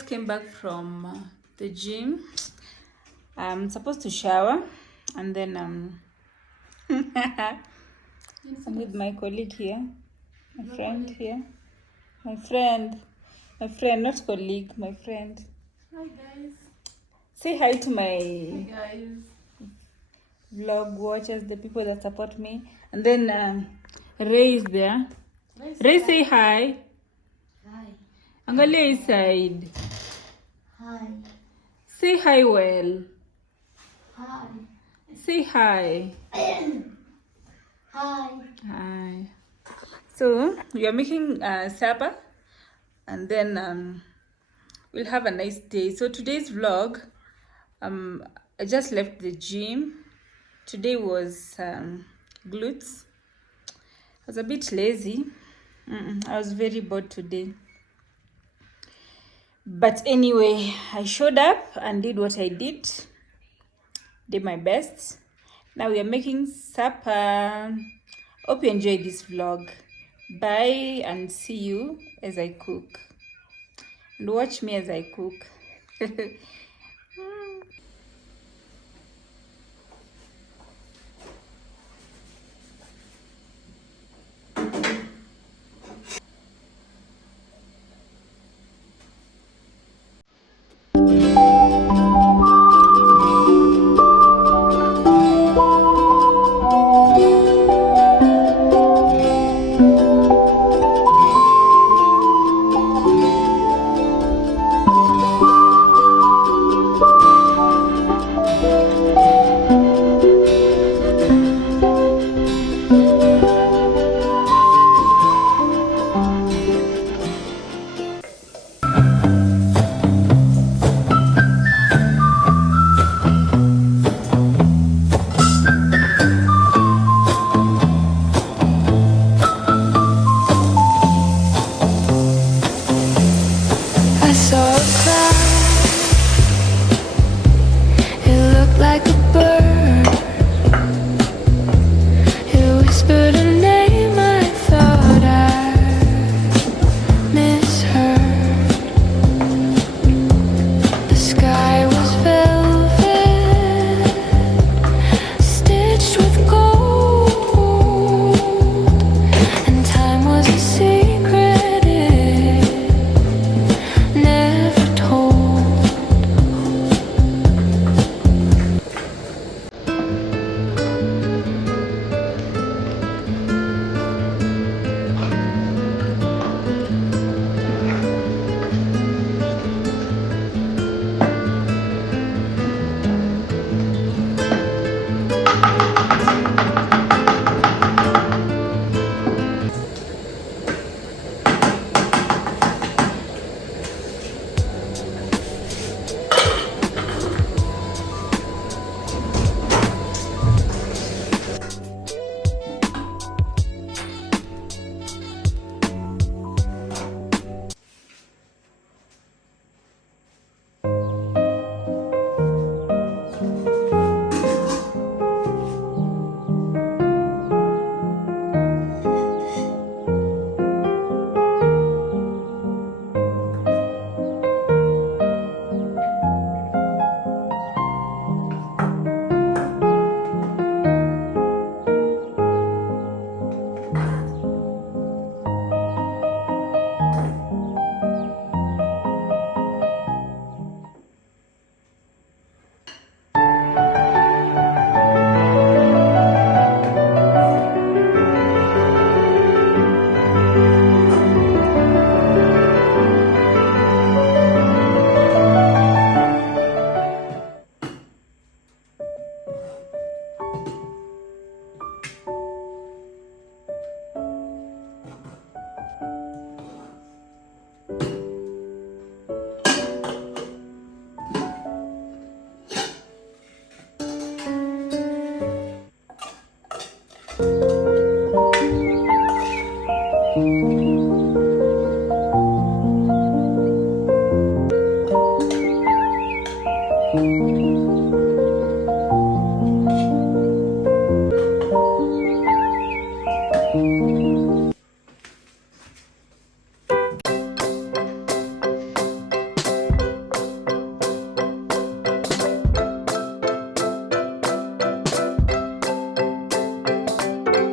just came back from the gym. I'm supposed to shower and then I'm with my colleague here, my friend here. My friend, not colleague, my friend. Hi guys. Say hi to my Hi guys. vlog watchers, the people that support me. And then Ray is there. Ray, say hi. Hi. Angalia his side. Hi. Say hi well. Hi. Say hi. Hi. Hi. So we are making supper, and then we'll have a nice day. So today's vlog, I just left the gym. Today was glutes. I was a bit lazy. I was very bored today. But anyway, I showed up and did what I did. Did my best. Now we are making supper. Hope you enjoy this vlog. Bye and see you as I cook. And watch me as I cook. I saw a cloud. It looked like a bird. It whispered a name I thought I misheard. The sky was velvet, stitched with gold, and time was a secret it never told.